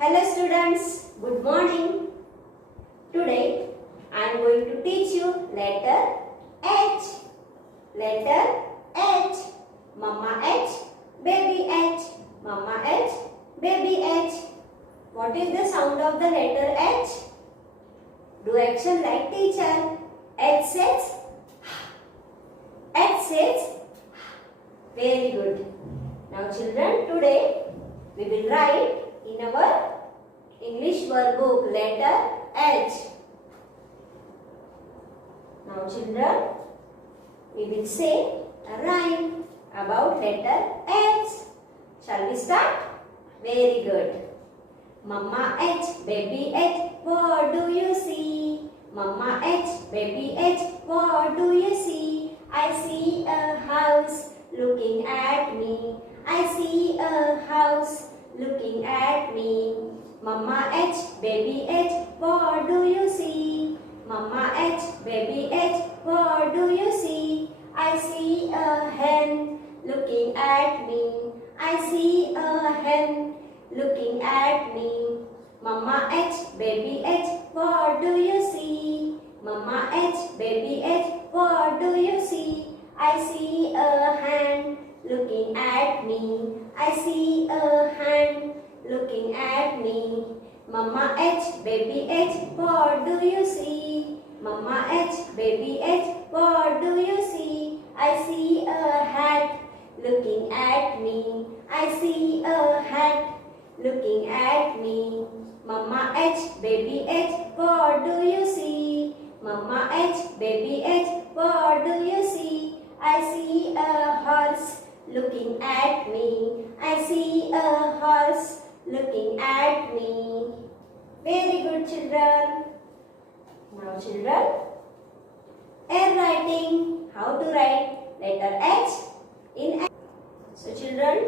Hello students, good morning. Today I am going to teach you letter H. Letter H. Mama H, baby H. Mama H, baby H. What is the sound of the letter H? Do action like teacher. H says H says very good. Now children, today we will write in our English workbook letter H. Now children, we will say a rhyme about letter H. Shall we start? Very good. Mama H, baby H, what do you see? Mama H, baby H, what do you see? I see a house looking at me. I see a house looking at me. Mama H, baby H, what do you see? Mama H, baby H, what do you see? I see a hen looking at me. I see a hen looking at me. Mama H, baby H, what do you see? Mama H, baby H, what do you see? I see a hand looking at me. I see a hand looking at me. Mama H, baby H, what do you see? Mama H, baby H, what do you see? I see a hat looking at me. I see a hat looking at me. Mama H, baby H, what do you see? Mama H, baby H, what do you see? I see a horse looking at me. I see a horse looking at me. Very good children. Now children, air writing. How to write letter H in H. So children,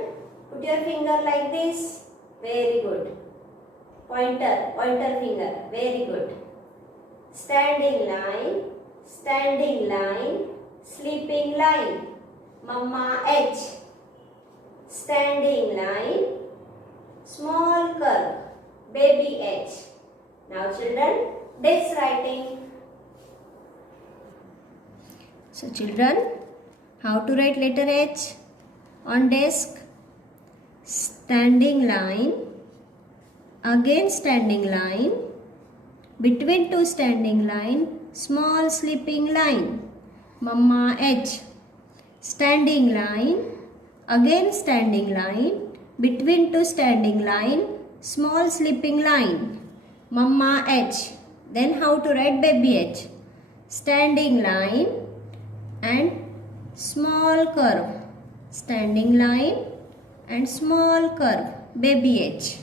put your finger like this. Very good. Pointer finger. Very good. Standing line, sleeping line. Mama H. Standing line, small curve, baby H. Now children, desk writing. So children, how to write letter H on desk? Standing line, again standing line, between two standing line, small sleeping line. Mama H. Standing line, again standing line, between two standing line, small sleeping line. Mama H. Then how to write baby H? Standing line and small curve. Standing line and small curve, baby H.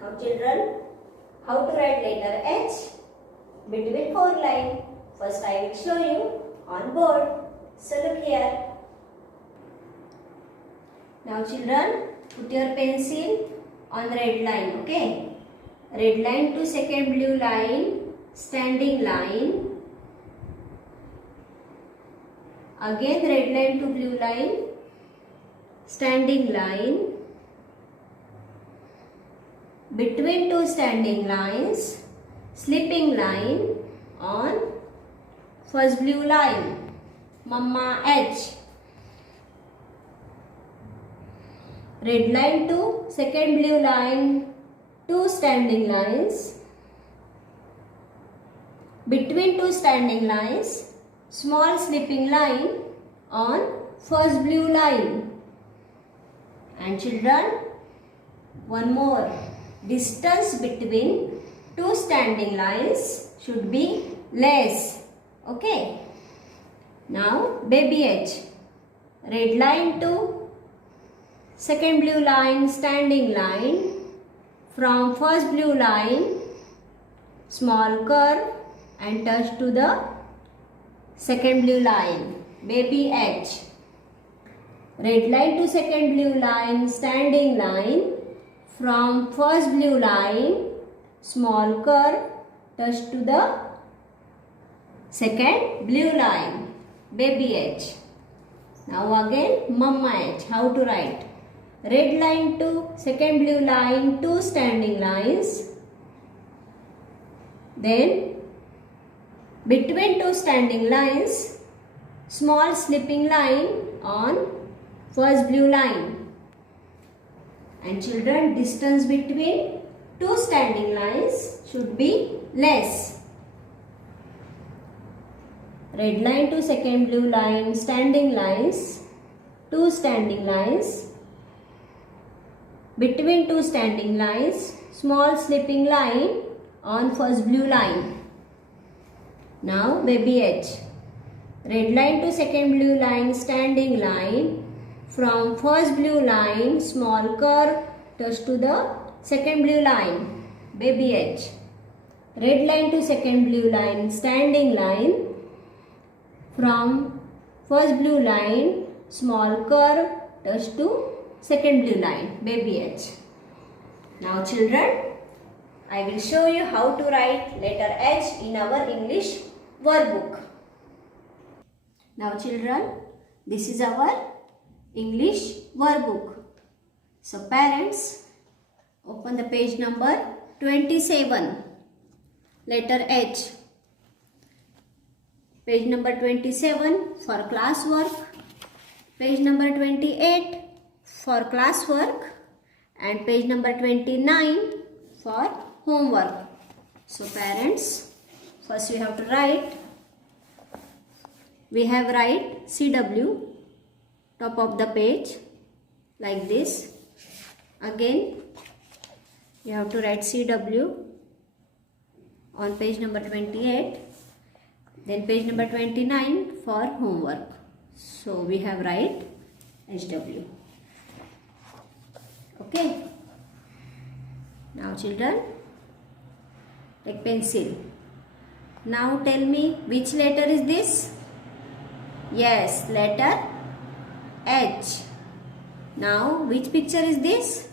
Now children, how to write letter H? Between four lines. First I will show you on board. So look here. Now children, put your pencil on red line, okay? Red line to second blue line, standing line. Again red line to blue line, standing line. Between two standing lines, sleeping line on first blue line. Mama H. Red line to second blue line, two standing lines. Between two standing lines, small sleeping line on first blue line. And children, one more. Distance between two standing lines should be less. Okay. Now baby H. Red line to second blue line, standing line. From first blue line, small curve and touch to the second blue line, baby H. Red line to second blue line, standing line. From first blue line, small curve, touch to the second blue line, baby H. Now again Mama H. How to write? red line to second blue line, two standing lines. Then between two standing lines, small slipping line on first blue line. And children, distance between two standing lines should be less. Red line to second blue line, standing lines, two standing lines. Between two standing lines, small slipping line on first blue line. Now baby H. Red line to second blue line, standing line. From first blue line, small curve touch to the second blue line. Baby H. Red line to second blue line, standing line. From first blue line, small curve touch to second blue line. Baby H. Now children, I will show you how to write letter H in our English workbook. Now children, this is our English workbook. So parents, open the page number 27, letter H. Page number 27 for classwork, page number 28 for classwork, and page number 29 for homework. So parents, first we have to write. We have write CW top of the page like this. Again you have to write CW on page number 28, then page number 29 for homework. So we have write HW. Okay. Now children, take pencil. Now tell me which letter is this? Yes, letter H. Now which picture is this?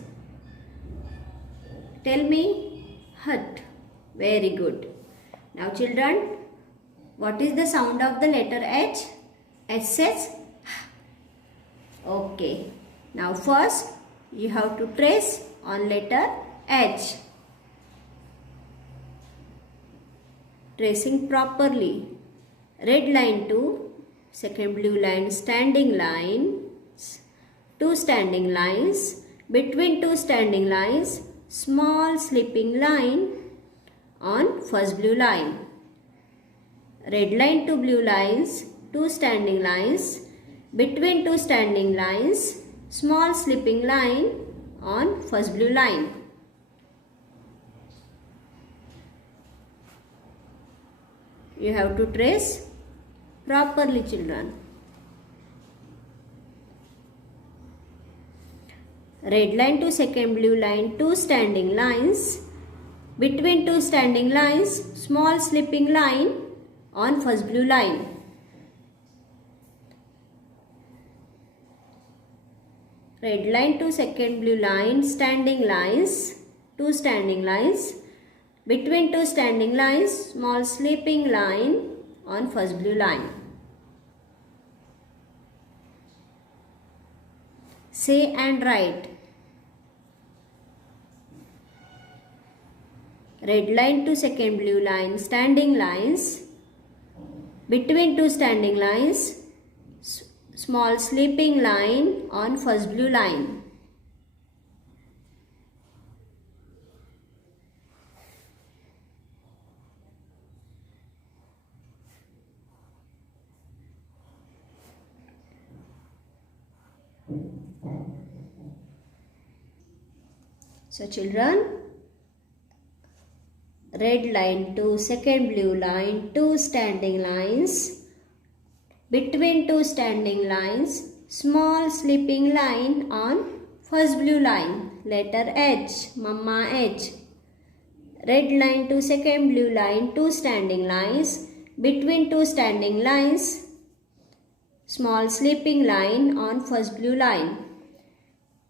Tell me. Hut. Very good. Now children, what is the sound of the letter H? H says H. Okay. Now first you have to trace on letter H. Tracing properly. Red line to second blue line, standing lines, two standing lines. Between two standing lines, small slipping line on first blue line. Red line to blue lines, two standing lines. Between two standing lines, small slipping line on first blue line. You have to trace properly children. Red line to second blue line, two standing lines. Between two standing lines, small slipping line on first blue line. Red line to second blue line, standing lines, two standing lines. Between two standing lines, small slipping line on first blue line. Say and write. Red line to second blue line, standing lines. Between two standing lines, small slipping line on first blue line. So children, red line to second blue line, two standing lines. Between two standing lines, small slipping line on first blue line. Letter H, Mama H. Red line to second blue line, two standing lines. Between two standing lines, small slipping line on first blue line.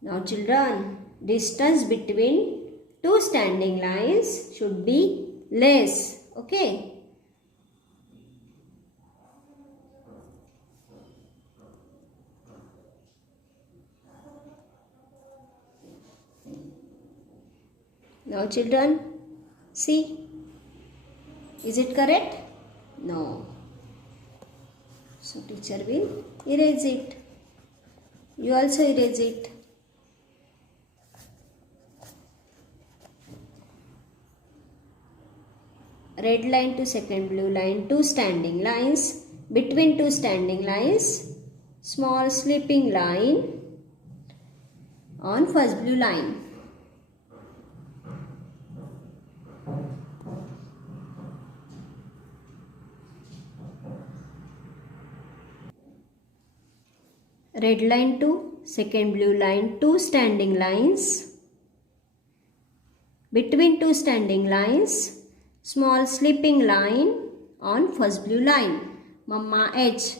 Now children, distance between two standing lines should be less. Okay. Now children, see, is it correct? No. So teacher will erase it. You also erase it. Red line to second blue line, two standing lines. Between two standing lines, small slipping line on first blue line. Red line to second blue line, two standing lines. Between two standing lines, small slipping line on first blue line. Mama H.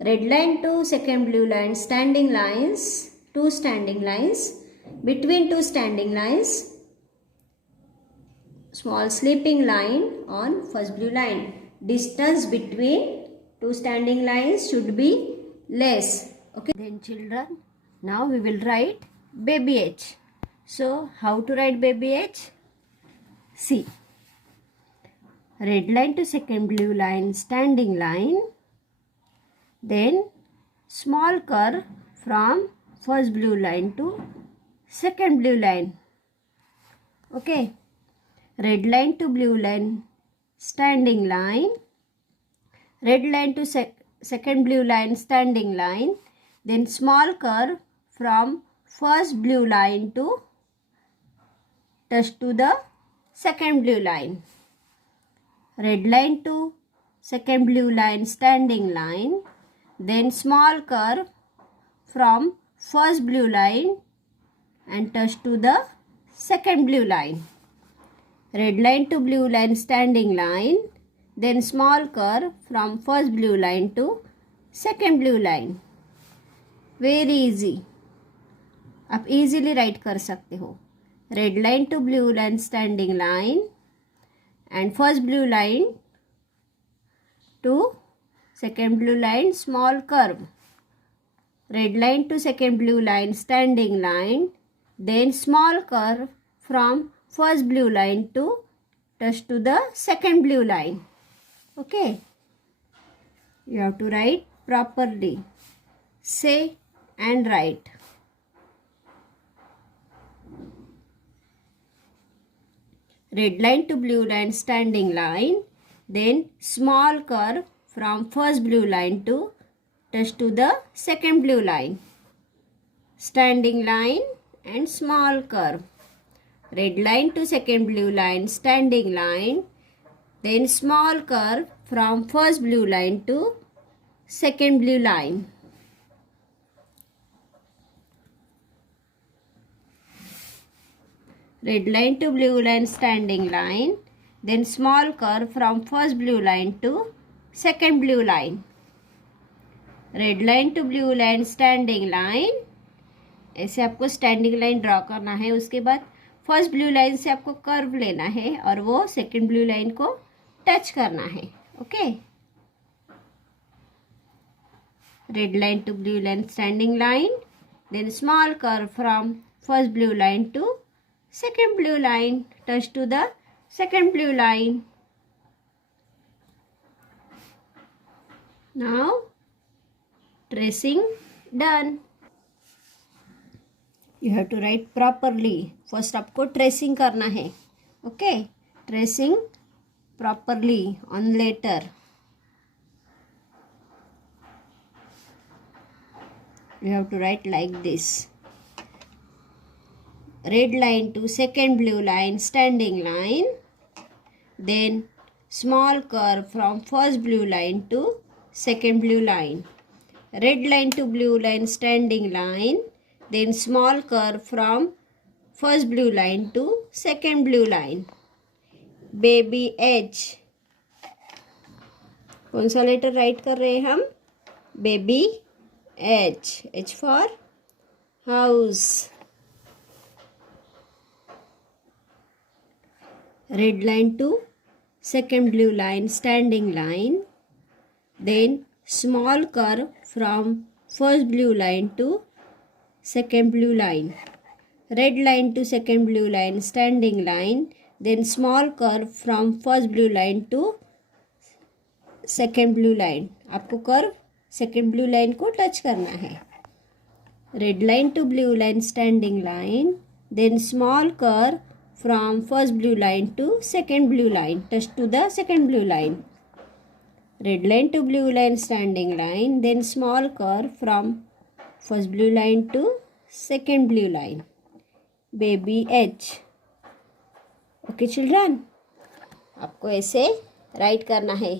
Red line to second blue line, standing lines, two standing lines. Between two standing lines, small slipping line on first blue line. Distance between two standing lines should be less. Okay. Then children, now we will write baby H. So how to write baby H? See. Red line to second blue line, standing line. Then small curve from first blue line to second blue line. Okay. Red line to blue line, standing line. Red line to second blue line, standing line. Then small curve from first blue line to touch to the second blue line. Red line to second blue line, standing line. Then small curve from first blue line and touch to the second blue line. Red line to blue line, standing line. Then small curve from first blue line to second blue line. Very easy. आप easily write कर सकते हो. Red line to blue line, standing line. And first blue line to second blue line, small curve. Red line to second blue line, standing line. Then small curve from first blue line to touch to the second blue line. Okay. You have to write properly. Say and write. Red line to blue line, standing line. Then small curve from first blue line to touch to the second blue line. Standing line and small curve. Red line to second blue line, standing line. Then small curve from first blue line to second blue line. Red line to blue line, standing line. Then small curve from first blue line to second blue line. Red line to blue line, standing line. ऐसे आपको standing line draw करना है. उसके बाद first blue line से आपको curve लेना है और वो सेकंड ब्लू लाइन को टच करना है. Okay. Red line to blue line, standing line. Then small curve from first blue line to second blue line, touch to the second blue line. Now tracing done. You have to write properly. First आपको tracing करना है. Okay. Tracing properly on letter. You have to write like this. Red line to second blue line, standing line. Then small curve from first blue line to second blue line. Red line to blue line, standing line. Then small curve from first blue line to second blue line. Baby H. कौन सा letter right कर रहे हैं हम? Baby H. H for house. Red line to second blue line, standing line. Then small curve from first blue line to second blue line. red line to second blue line, standing line, then small curve from first blue line to second blue line. आपको curve second blue line को touch करना है. Red line to blue line, standing line, then small curve from first blue line to second blue line, touch to the second blue line. Red line to blue line, standing line, then small curve from first blue line to second blue line. Baby H. Okay children, आपको ऐसे right करना है.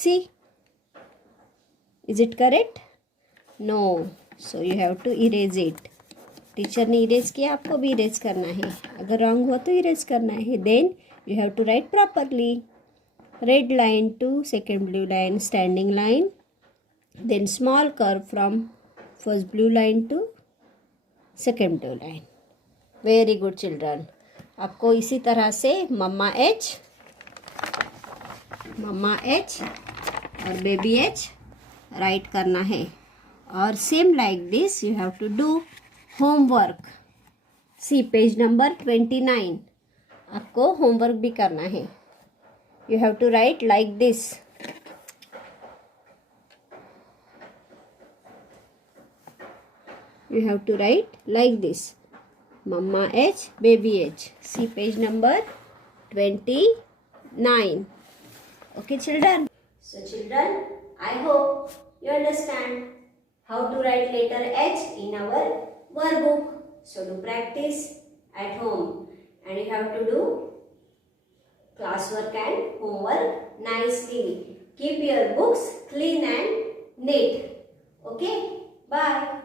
See, is it correct? No, so you have to erase it. Teacher ने erase किया, आपको भी erase करना है. अगर रॉन्ग हुआ तो इरेज करना है. Then you have to write properly. Red line to second blue line, standing line, then small curve from first blue line to second blue line. Very good children. आपको इसी तरह से मम्मा एच और baby H write करना है. और same like this you have to do homework. See page number 29. आपको homework भी करना है. You have to write like this. You have to write like this. Mama H, baby H. See page number 29. Okay children. So children, I hope you understand how to write letter H in our workbook. So do practice at home. And you have to do classwork and homework nicely. Keep your books clean and neat. Okay? Bye.